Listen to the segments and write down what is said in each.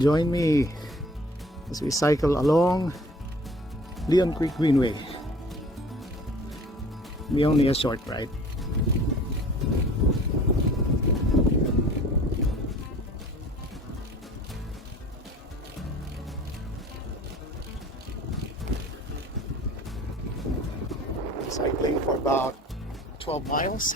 Join me as we cycle along Leon Creek Greenway. Be only a short ride. Cycling for about 12 miles.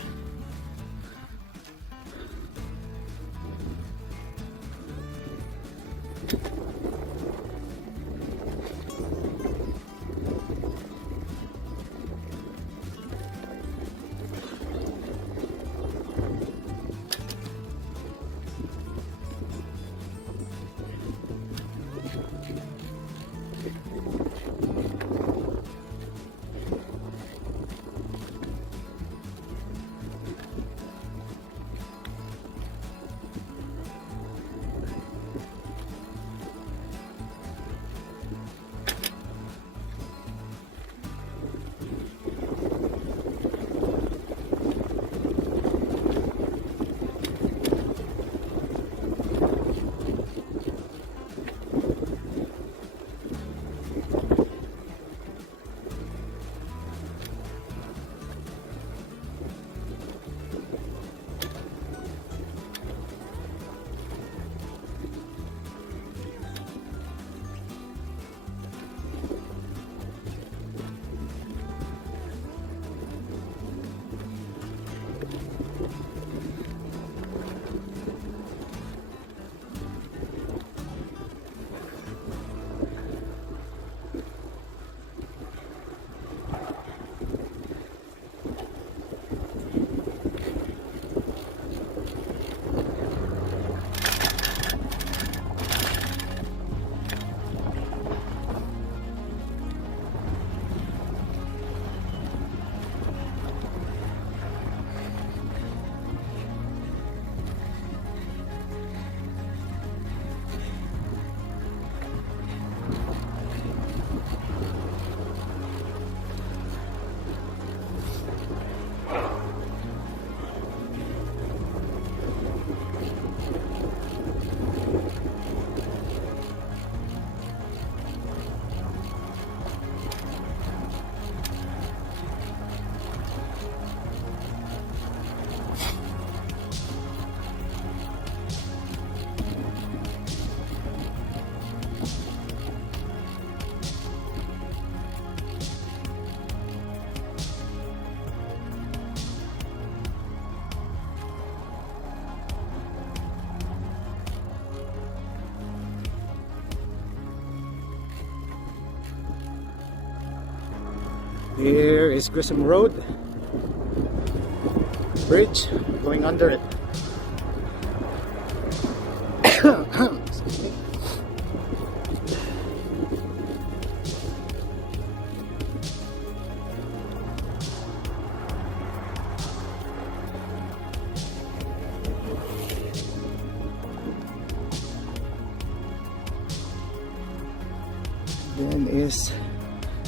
Here is Grissom Road bridge, going under it. Excuse me.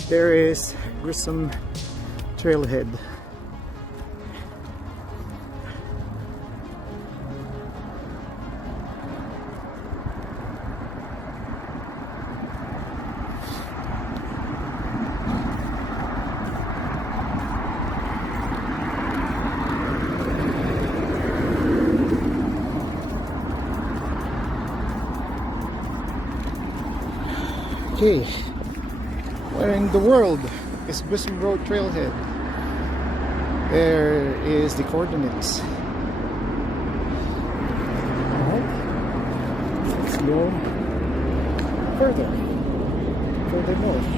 There is Grissom Trailhead. Okay, where in the world is Grissom Road Trailhead? There is the coordinates. Alright, let's go further north.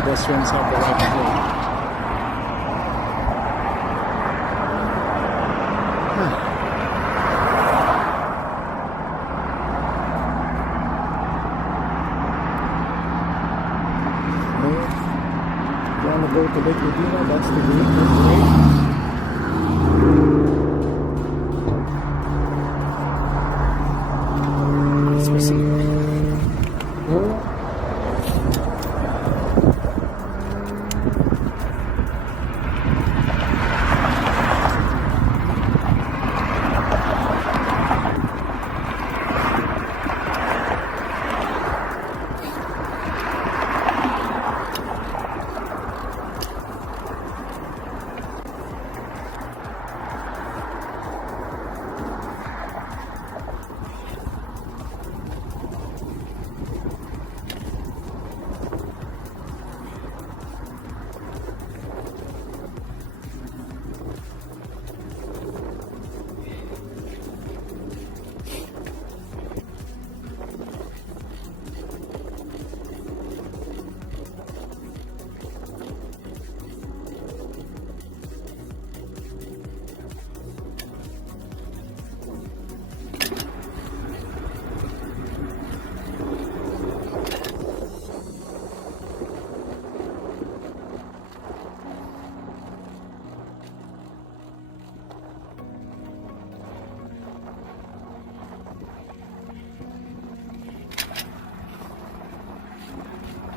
Pedestrians have the right to go. If you want to go to Lake Medina, that's the way.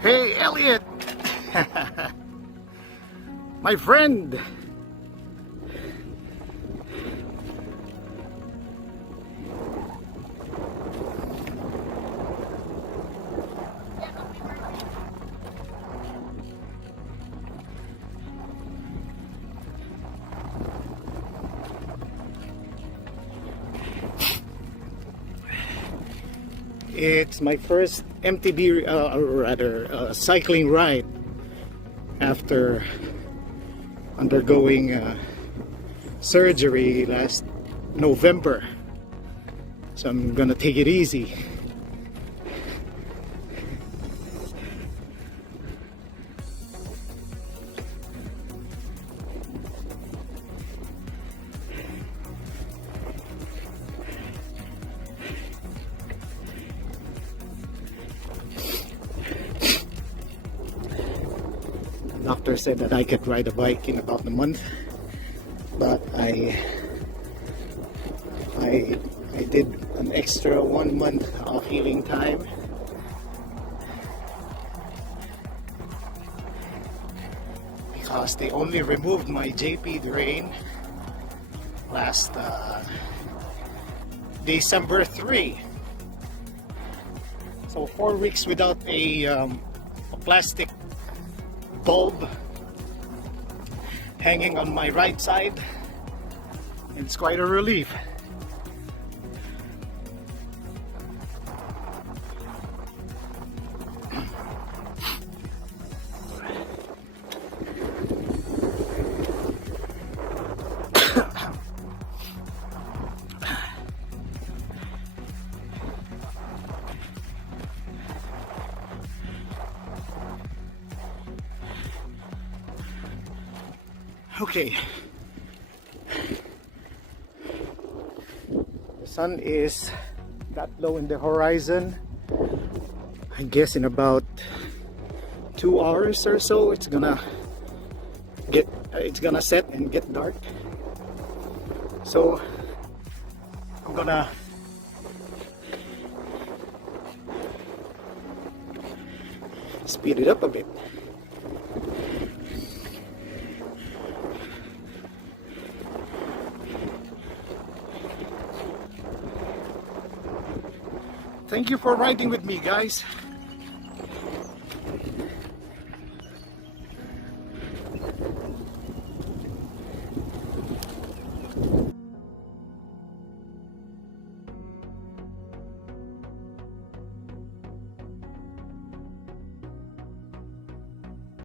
Hey, Elliot! My friend! It's my first MTB, or rather, cycling ride after undergoing surgery last November. So I'm gonna take it easy. Doctor said that I could ride a bike in about a month, but I did an extra 1 month of healing time. Because they only removed my JP drain last December 3. So 4 weeks without a plastic bulb hanging on my right side. It's quite a relief. Okay, the sun is that low in the horizon. I guess in about 2 hours or so it's gonna set and get dark. So I'm gonna speed it up a bit. Thank you for riding with me, guys.